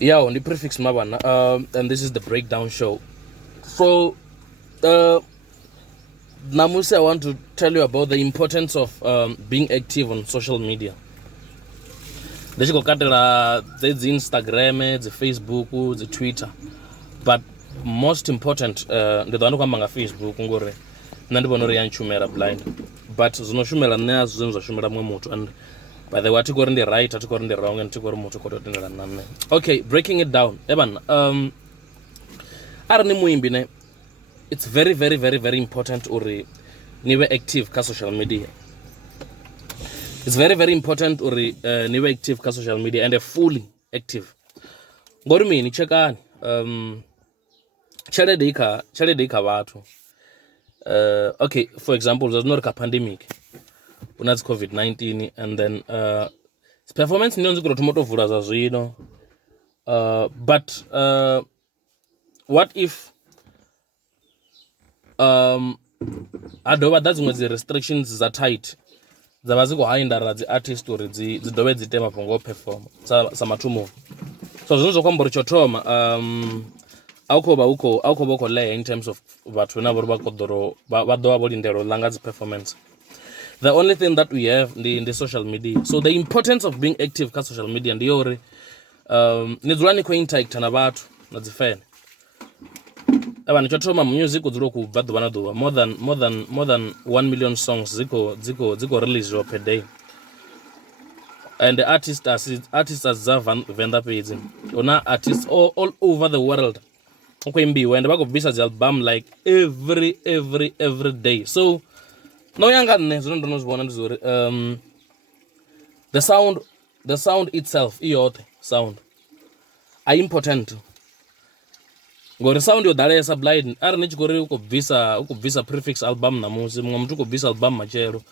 Yeah, on the prefix Mabana, and this is the breakdown show. So, Namuse, I want to tell you about the importance of being active on social media. There's the Instagram, the Facebook, the Twitter, but most important, the one who Facebook ngore nandi bonori yanchumera blind, but zinoshumera nazo zinoshumera mwemutu, and by the way atikori ndi right atikori ndi wrong and tikori mutu kototendera nane. Okay, breaking it down. Eban, ari ni muimbi ne, it's very very very very important uri niwe active ka social media. It's very very important uri niwe active ka social media and fully active. Ngori mini chekani chalede ika watu. Okay, for example, there's not a pandemic. Unaz COVID-19 and then performance nionzi kurotomoto vura za zwino. But what if adoba that's when the restrictions are tight. Zabazi ko haindara the artist or the dobe the tema pongo perform sa matumo. So zonzo kwamba richotoma auko boko le in terms of batho na borba kodoro ba doa boli ndero langa's performance. The only thing that we have in the social media. So the importance of being active ka social media and yore nizulani ko interact na batho na zifene. Abana chotoma music uduro ku bad bana do more than 1 million songs ziko release per day. And the artists are Venda page. Ona artists all over the world. Okay, when the back of this album like every day. So no younger the sound itself, sound are important. Gore sound yo dale sa blind ar ni chikore uko visa prefix album na musi mtu ko visa album machero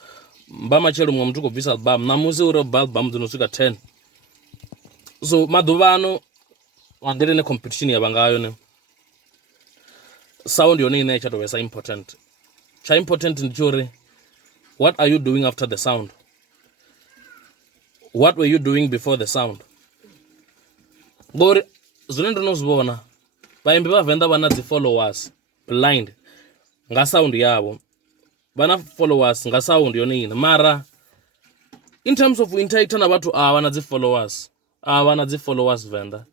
machero mtu ko visa album na musi uro album zinosika 10. So maduvano wandere ne competition ya bangayo ne sound yo ne chato wesa important njore. What are you doing after the sound? What were you doing before the sound? Gore zunendo nozibona baimbi ba Venda bana zi followers blind nga sound yabo bana followers nga sound yonini mara in terms of interact na batho wana zi followers Venda.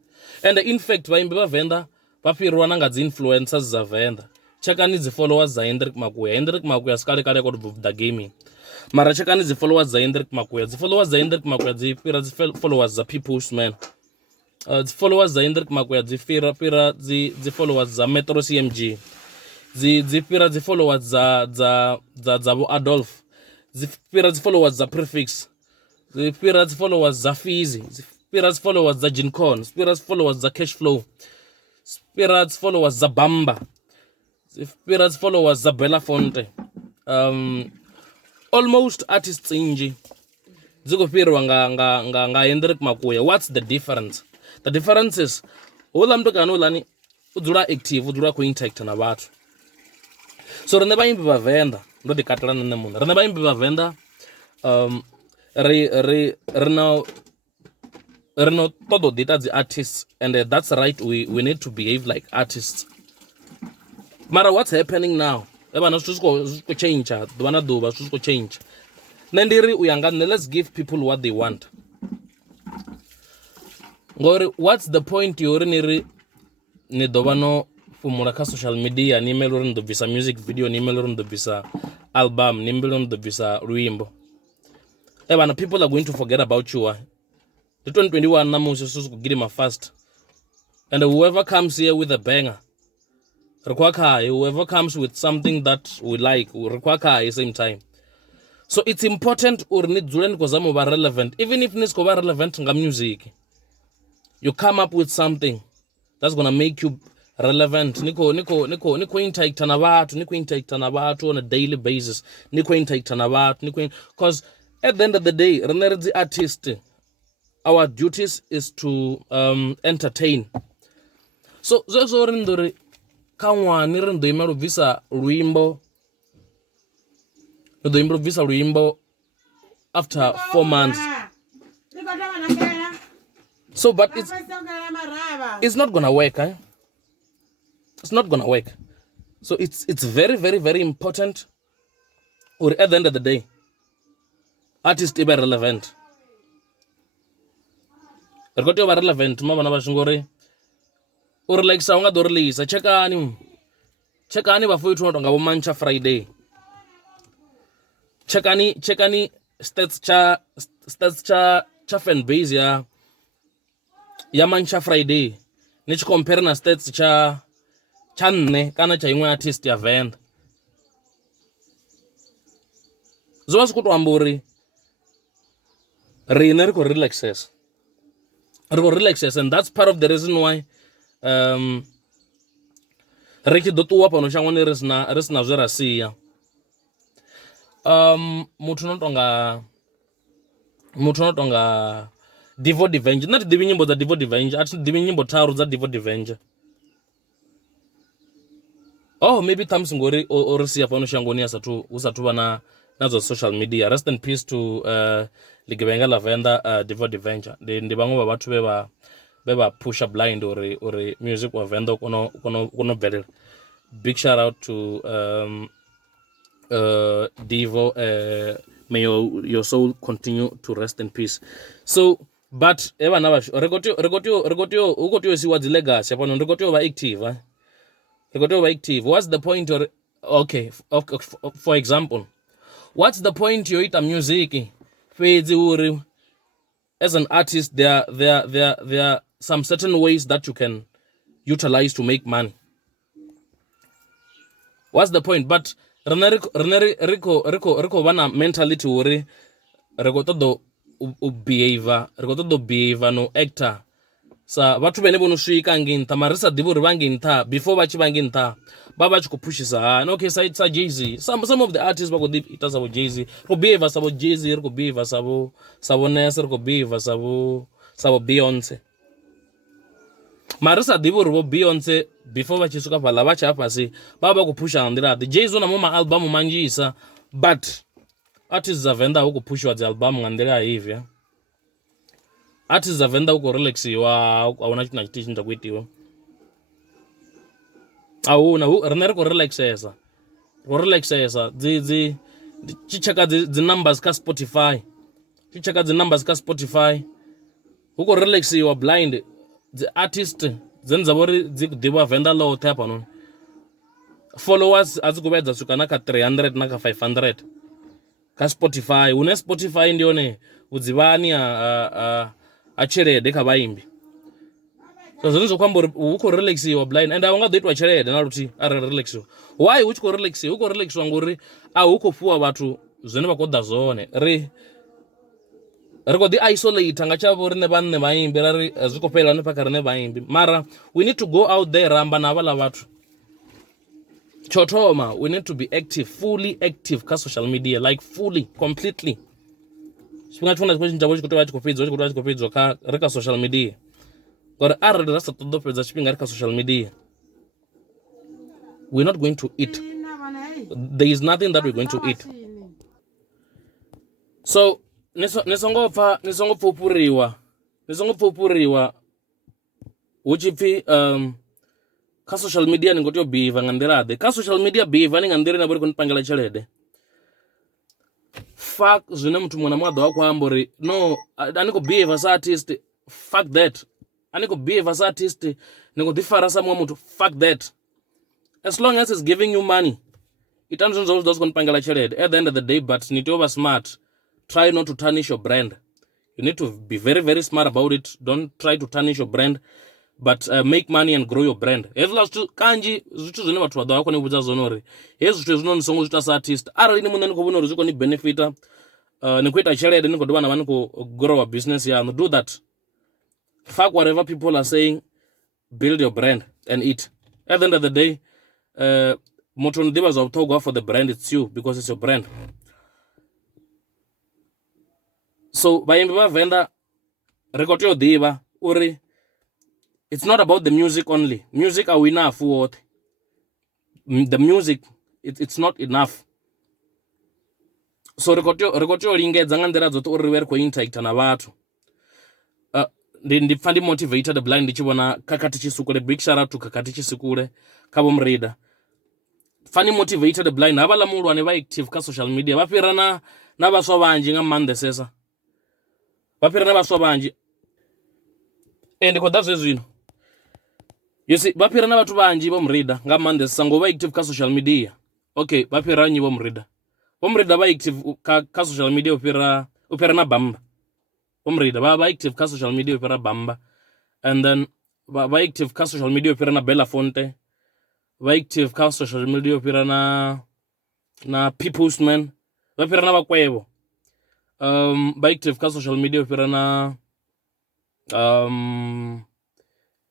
And in fact baimbi ba Venda bapirwa nga zi influencers za Venda. Chekani zi followers za Hendrik Makuya skale kale ko the gaming mara chekani zi followers za Hendrik Makuya zi pira zi followers za People's Man. The followers za Hendrik Makuya the followers za Metro CMG the followers za Adolf the followers za Prefix the followers za Fizi the followers za Gincon the followers za Cashflow the followers za Bamba the followers za Belafonte. Almost artists inji ziko pirwa nga Hendrik Makuya. What's the difference? The difference is ola mtu kanolani udura active udura ko interact na batho. So rene ba imbi ba Venda ndo dikatlana ne mona rene ba imbi ba Venda no todo data the artists and that's right, we need to behave like artists. Mara what's happening now eba no susko change the bana do ba susko change nendiri uyangane. Let's give people what they want. Ngori what's the point yori ni dobano fumura ka social media ni meloro ndo visa music video ni meloro ndo visa album ni meloro ndo visa ruimbo. Bana people are going to forget about you. The 2021 namusi susu kugiri ma fast. And whoever comes here with a banger requaka, whoever comes with something that we like requaka at the same time. So it's important or need zulen kozamo ba relevant, even if nisko ba relevant nga music. You come up with something that's gonna make you relevant. Niko interact na watu on a daily basis. Niko interact na watu because at the end of the day, the artist, our duties is to entertain. So zo rindori kanwa nirindo imero visa ruimbo after 4 months. So but it's not gonna work, eh? It's not gonna work. So it's very, very, very important, or at the end of the day, artist ibe relevant. Rikoti over relevant, mama na bashungore. Or like saunga do release, chekani bafo itu nga Mancha Friday. Chekani stats cha Fanbase ya Mancha Friday. Nichi compare na stats cha nne kana cha imwe artist ya Venda. Zowas kutu ambori riner ko relaxes. And that's part of the reason why Reki do tuwa pano shangwani resna zera siya. Mutu notonga Divo Divenge. Not divi nyimbo za Divo Divenge. Actually divi nyimbo taru za Divo Divenge. Oh, maybe times ngori orisiya pano shangwani usatuwa na nazo social media. Rest in peace to Ligebenga la Venda Divo Divenge. Ndi bango watu beba push up blind or music wa Venda kono better. Big shout out to Divo. May your soul continue to rest in peace. So, but eva na basho regotio ugotio si what's legacy upon regotio ba active. Regotio ba active. What's the point? Or okay, for example, what's the point you eat a music? As an artist, there are some certain ways that you can utilize to make money. What's the point? But Rico wana mentality wori regotodo behavior no actor. Sa watu bene bono shika nginta marisa diburi banginta before bachi banginta baba chuko pushisa no okay side sa Jay-Z. Some of the artists bako deep it sabo Jay-Z. Ko behavior sabo Jay-Z, ko behavior sabo Ness, ko behavior sabo Beyonce. Marisa diburi bo Beyonce before bachi suka pala bachi hapa si baba ko pusha andira. The Jay-Z na mama album manjisa but artists za Venda huko pushwa the album ngandira hivi ya. Artists za Venda huko relax wa auna china chitisha ntakuitiwa. Na renere ko relax esa. Ko relax esa. Chichaka the numbers ka Spotify. Huko relax wa blind. The artist zenzabori diwa Venda low tap on. Followers azikubedza sukanaka 300 naka 500. Ka Spotify, une Spotify ndione udzivani achelede kabaimbi. So zonizo kwamba uko relax wa blind and awanga doitwa chelede naruti are relax. Why uko relax? Uko relax wanguri uko fuwa watu zone bakoda zone. Rego di isolate ngachavo rine banne baimbi rari zikopela ne pakarne baimbi. Mara we need to go out there ramba na bala watu. Chotoma, we need to be active, fully active ka social media, like fully, completely. Spinga tuna question jaboji kutoa chikopidzo ka reka social media. Or are the rest of the page spinga reka social media. We're not going to eat. There is nothing that we're going to eat. So nisongo pupuriwa uchipi ka social media ngotio behavior nganderade ka social media behavior ngandere na bori kunpangela chelede fuck zune mtu mwana mwadha wako ambori no aniko behavior as artist fuck that aniko behavior as artist niko different samwa mtu fuck that as long as it's giving you money it turns those kunpangela chelede at the end of the day. But need to over smart, try not to tarnish your brand. You need to be very, very smart about it. Don't try to tarnish your brand, but make money and grow your brand. Evlas to kanji zuchu zone watu wadwa wako ni buza zonori. Yesu tu zono nisongo zuta sa artist. Ara ni munani kubono zuko ni benefita. Ni kuita chere ni kodwa na wani ku grow a business ya. Do that. Fuck whatever people are saying. Build your brand and eat. At the end of the day, moton deba za utogo for the brand, it's you because it's your brand. So by Venda recordio deba uri. It's not about the music only. Music are enough for what? The music, it's not enough. So recordio ringe zangandera zoto uri werko intact na watu. ndi pfa ndi motivated blind ndi chivona kakati chisukule. Big shout out to kakati chisukule kabo mrida. Funny motivated blind avala mulu ane va active ka social media vapfira na vaswa vanji nga mandesesa. Vapfira na vaswa vanji and ko that's zwino. You see vapfira na vatu vanji vo mrida nga mandesesa ngo va active ka social media. Okay, vapfira nyi vo mrida. Vo mrida va active ka social media upfira na bamba. Vo mrida va active ka social media upfira bamba. And then va active ka social media upfira na Bella Fonte. Va active ka social media upfira na People's Man. Vapfira na vakwebo. Va active ka social media upfira na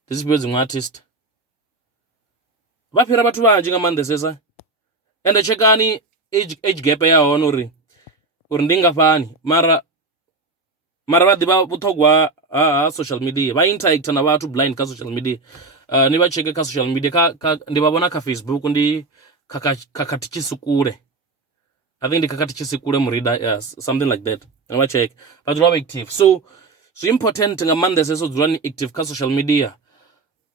this building artist. Vapfira vatu vanji nga mandesesa. And chekani age gap ya hono uri ndinga fani mara vadiva vutogwa social media va interact na vatu blind ka social media. Ni va cheke ka social media ndi va vona ka Facebook ndi kakati chisukule. I think the kakati chisukule murida, yes, something like that. Ni va check but you are active. So important nga mandesesa dzulani active ka social media.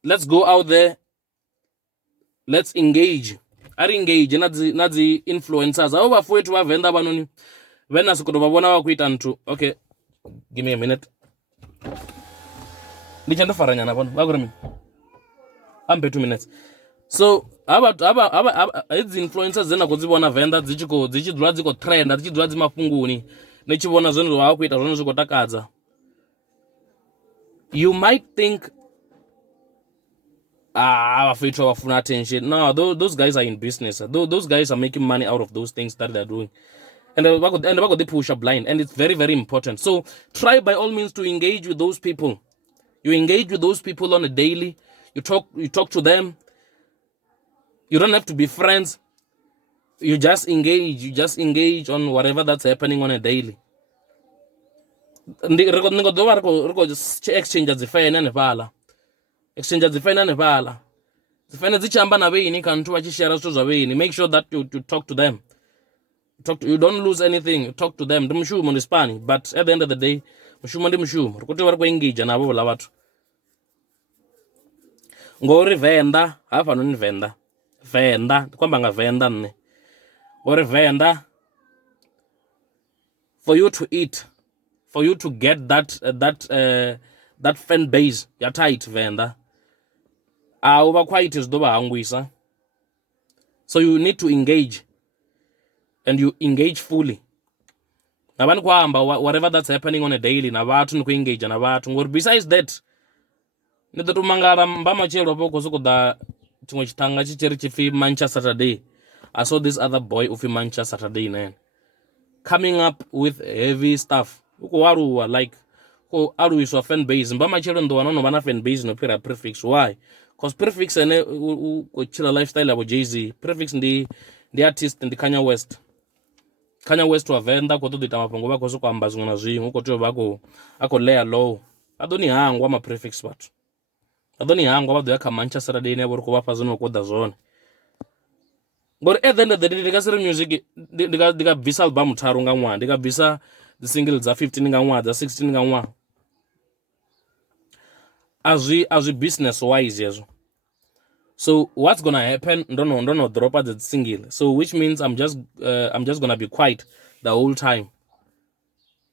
Let's go out there, let's engage. Ari engage na dzi influencers avo vafu wetu va Venda vanoni vena sikuto vavona va kuita ntu. Okay, give me a minute ndichanda faranyana vona vakuri mini ampe 2 minutes. So ava idzi influencers zena kudzivona Venda dzichidzula dziko trend dzichidzula dzimafunguni nechivona zvinhu zvava kuita zvinhu zvikotakadza. You might think afraid of attention. No, those guys are in business. Those guys are making money out of those things that they're doing. And they push up blind. And it's very, very important. So try by all means to engage with those people. You engage with those people on a daily. You talk to them. You don't have to be friends. You just engage. You just engage on whatever that's happening on a daily. Exchange zifana nevala. Exchange zifana nevala. Zifana zichamba na veini kantu vachishare zvito zvaveini. Make sure that you talk to them. You don't lose anything. You talk to them. Ndimushumo ndispani. But at the end of the day, mushumo ndi mushumo. Kuti vari kuengage navo vola vatu. Ngori Venda, hafa noni Venda. Venda, kwamba nga Venda nne. Ngori Venda, for you to eat, for you to get that fan base, you're tight Venda. Uva quite is doba hangwisa. So you need to engage. And you engage fully. Navani kwamba whatever that's happening on a daily, na vatu ni kuengage na vatu. Ngori besides that, nito tumangara mbama chelo poko suko da chungo chitanga chicheri chifi Manchester Saturday. I saw this other boy ufi Manchester Saturday man, coming up with heavy stuff. Uko waruwa like ko aru is a fan base. Mbama chelo ndo wanono wana fan base no pira prefix. Why? Cause prefix ene chila lifestyle abo Jay-Z. Prefix ndi artist ndi Kanye West. Kanye West wa Venda ko todita mapango bako so kwamba zingona zwingu ko tyo bako layer low. Adoni hangwa ma prefix watu. Adoni hangwa bado yaka Manchester Saturday ne borko bapa zino ko da zone. But at the end of the day, ndikasiri music ndika visa album tharu nga nwa, ndika visa the singles za 15 nga nwa, za 16 nga nwa. As we business wise yezo. So what's gonna happen? Don't drop out the single. So which means I'm just gonna be quiet the whole time.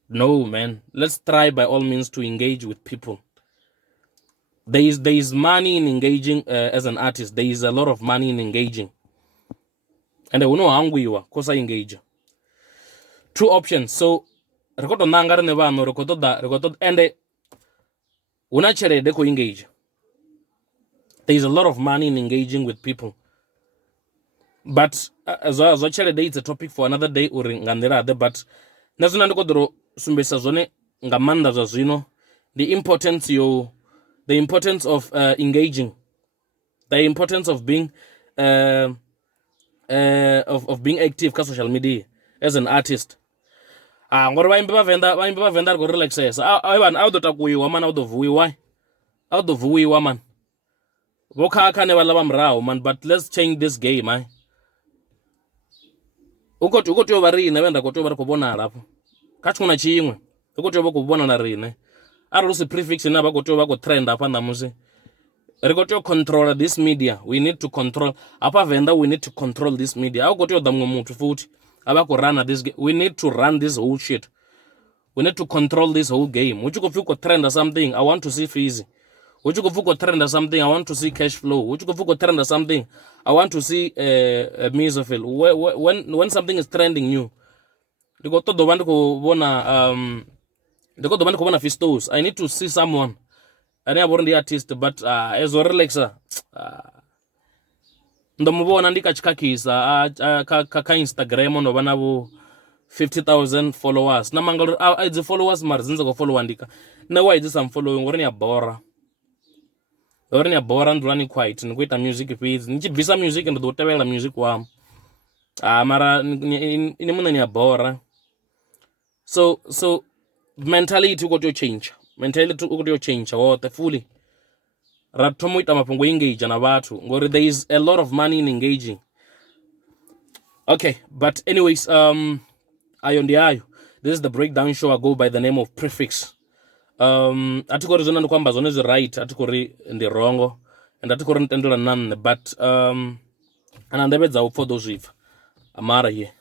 No man, let's try by all means to engage with people. There is money in engaging as an artist. There is a lot of money in engaging. And I will know hungry you are, cause I engage. Two options. So record on nangara neva no record and unachere deko engage. There is a lot of money in engaging with people. But as actually day it's a topic for another day or ngandera de but nazuna ndiko dro sumbesa zone ngamanda za zwino the importance of engaging, the importance of being of being active ka social media as an artist. Ngori vaimba Venda go relaxes. Aivan out do takuiwa man out of why? Out of why man. Voka kane valava mrao man, but let's change this game man. Uko tyo varine Venda ko tyo vari kubona lapo. Kachuna chimwe. Uko tyo kubona na rine. arali si prefix ine vha khou trend hafha ṋamusi ri khou tea u control this media. We need to control hafha Venda, we need to control this media. A u khou tea u ḓa muṅwe muthu futhi a vha khou rana this game. We need to run this whole shit. We need to control this whole game. Hu tshi khou pfi u khou trenda something, I want to see fees. Hu tshi khou pfi u khou trenda something, I want to see cash flow. Hu tshi khou pfi u khou trenda something, I want to see mesophil. When something is trending new, ndi khou ṱoḓa u vha ndi khou vhona Fistos. I need to see someone ane a vha uri ndi artist, but ezwo relaxa ndo mu vhona ndi kha tshikhakhisa kha Instagram ndo vha na vho 50,000 followers na mangalo a dzi followers mara dzinza khou followa ndika na why dzi sam following ngori ni ya bora ndula ni quiet ni khou ita music fhedzi ni tshi bvisa music ndo ḓo tevhela music wam mara ini muṋe ni ya bora. So mentality u khou tea u change, mentality u khou tea u change woṱhe fully. Ra thoma u ita mafhungo engage na vhathu ngori there is a lot of money in engaging. Okay, but anyways, ayo ndi ayo. This is the breakdown show. I go by the name of Prefix. Athi khou ri zwone ndi khou amba zwone zwi right, athi khou ri ndi wrong, and athi khou ri ni tendela na nṋe, but ana ndevhe dza u pfha ḓo zwipfa mara ye